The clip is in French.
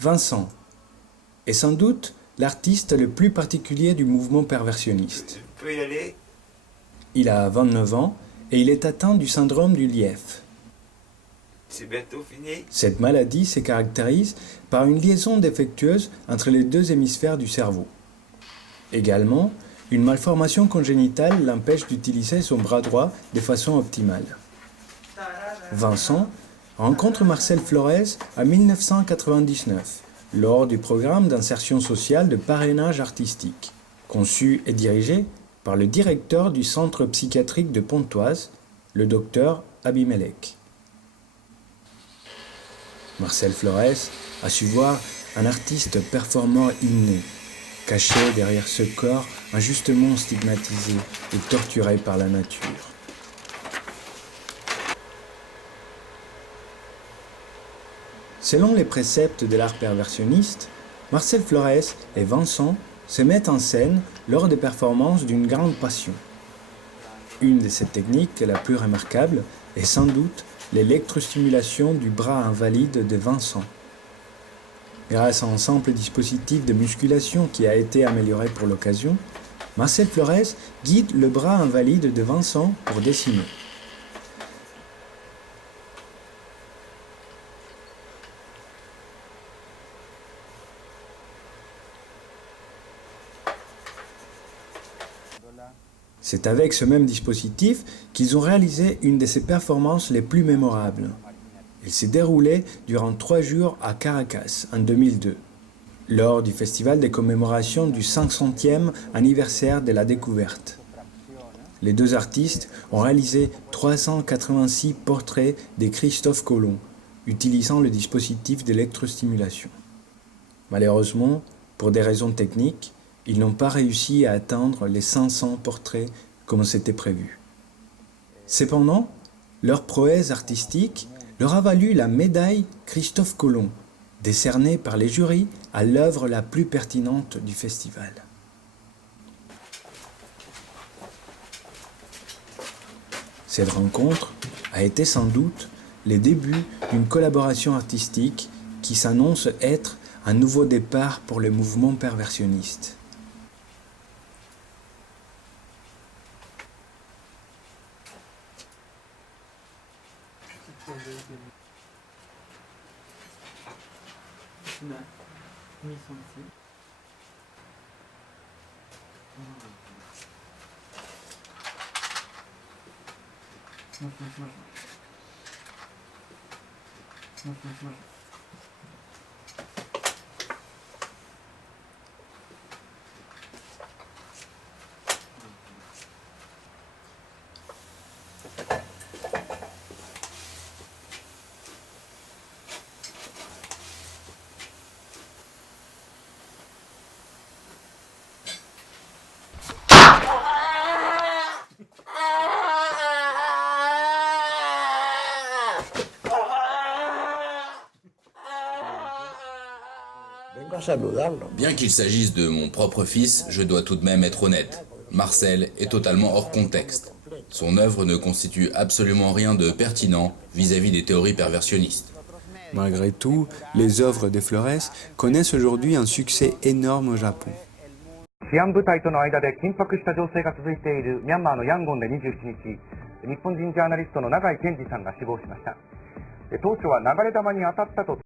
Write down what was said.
Vincent est sans doute l'artiste le plus particulier du mouvement perversionniste. Je peux y aller? Il a 29 ans et il est atteint du syndrome du Lièvre. C'est bientôt fini? Cette maladie se caractérise par une liaison défectueuse entre les deux hémisphères du cerveau. Également, une malformation congénitale l'empêche d'utiliser son bras droit de façon optimale. Vincent rencontre Marcel Flores en 1999 lors du programme d'insertion sociale de parrainage artistique, conçu et dirigé par le directeur du centre psychiatrique de Pontoise, le docteur Abimelech. Marcel Flores a su voir un artiste performant inné, caché derrière ce corps injustement stigmatisé et torturé par la nature. Selon les préceptes de l'art perversionniste, Marcel Flores et Vincent se mettent en scène lors des performances d'une grande passion. Une de ces techniques la plus remarquable est sans doute l'électrostimulation du bras invalide de Vincent. Grâce à un simple dispositif de musculation qui a été amélioré pour l'occasion, Marcel Flores guide le bras invalide de Vincent pour dessiner. C'est avec ce même dispositif qu'ils ont réalisé une de ces performances les plus mémorables. Il s'est déroulé durant 3 jours à Caracas en 2002, lors du festival de commémoration du 500e anniversaire de la découverte. Les deux artistes ont réalisé 386 portraits de Christophe Colomb, utilisant le dispositif d'électrostimulation. Malheureusement, pour des raisons techniques, ils n'ont pas réussi à atteindre les 500 portraits comme c'était prévu. Cependant, leur prouesse artistique leur a valu la médaille Christophe Colomb, décernée par les jurys à l'œuvre la plus pertinente du festival. Cette rencontre a été sans doute le début d'une collaboration artistique qui s'annonce être un nouveau départ pour le mouvement perversionniste. Bien qu'il s'agisse de mon propre fils, je dois tout de même être honnête. Marcel est totalement hors contexte. Son œuvre ne constitue absolument rien de pertinent vis-à-vis des théories perversionnistes. Malgré tout, les œuvres de Flores connaissent aujourd'hui un succès énorme au Japon. 治安部隊との間で緊迫した情勢が続いているミャンマーのヤンゴンで27日、日本人ジャーナリストの永井健二さんが死亡しました。当初は流れ弾に当たったと